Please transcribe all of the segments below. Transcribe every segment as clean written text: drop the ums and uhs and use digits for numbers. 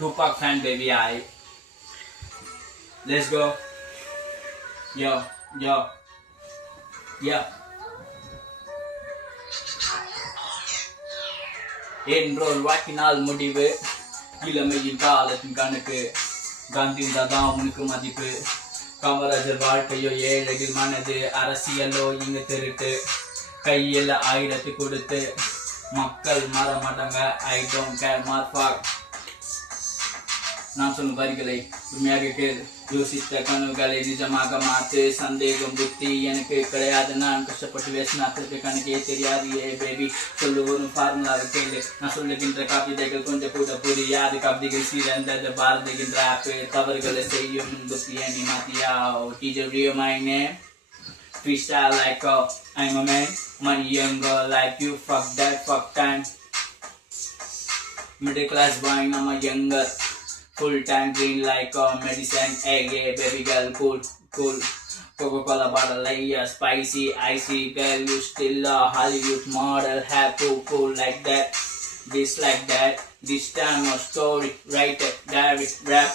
Tupac fan, baby. Let's go. Yo, yo, yeah. என்றோல் வாக்கினால் முடிவு இளமையின் காலத்தின் கணக்கு காந்திந்தா தான் உனக்கு மதிப்பு காமராஜர் வாழ்க்கையோ ஏழைகள் மனது அரசியலோ இங்கு திருட்டு கையில் 1000 கொடுத்து மக்கள் மாற மாட்டாங்க. ஐ டோன்ட் கேர் மார்பாக். நான் சொன்ன வரிகளை உண்மையாக கேள். யோசித்த கனவுகளை நிஜமாக மாற்று. சந்தேகம் புத்தி எனக்கு கிடையாது. நான் கஷ்டப்பட்டு பேசினா திருப்பி கணக்கே தெரியாது. ஏ பேபி சொல்லு ஒரு ஃபார்முலாவை கேளு. நான் சொல்லுகின்ற கவிதைகள் கொஞ்சம் கூட புரியாது. கவிதைகள் சிறந்தது பாரதிகின்ற ஆப்பு. தவறுகளை செய்யும் புத்தி நீ மாத்தியா. Teacher Rio my name freestyle like I'm a man. Money younger like you. Fuck that, fuck time. Middle class boy, I'm a younger. Full time green like medicine. Egg, yeah, baby girl, cool, cool. Coca-Cola bottle like spicy, icy. Girl, you still a Hollywood model. Have cool like that. This like that. This time a story. Write it, David, rap.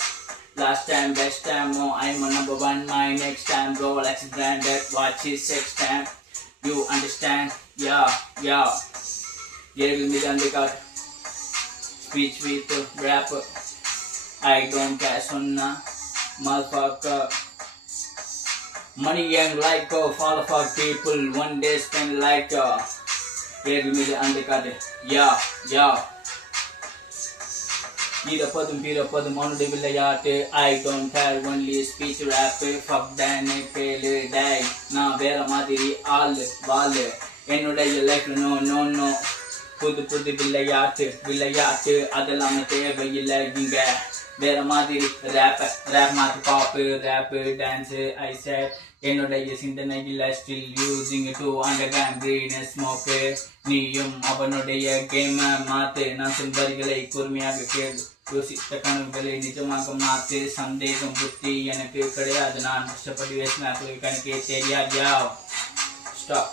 Last time, best time, oh, I'm a number one. My next time, Rolex branded. Watch it 6 time. You understand? Yeah, yeah. Here will be done the cut. Speech with rap. I don't care, sonna, motherfucker. Money young like fall for people. One day spend like here will be done the cut. Yeah, yeah. ஈரப்பதும் அவனுடைய விளையாட்டு. I don't have only speech rap. Fuck that கேளு tie. நான் வேற மாதிரி ஆளு வாழு. என்னுடைய லைஃப்ல நோ புது விளையாட்டு அதெல்லாம் தேவையில்லை இங்க. வேற மாதிரி ரேப் மாத்து பாப்பு ரேப்பு டான்ஸு ஐ செட். என்னுடைய சிந்தனையில் still using to underground green smoke. நீயும் அவனுடைய கேம மாத்து. நான் சொல்வரிகளை கூர்மையாக கேளு. யோசித்த கனவுகளை நிஜமாக மாத்து. சந்தேகம் புத்தி எனக்கு கிடையாது. நான் கஷ்டப்பட்டு பேசினா கணக்கே தெரியாது. ஸ்டாப்.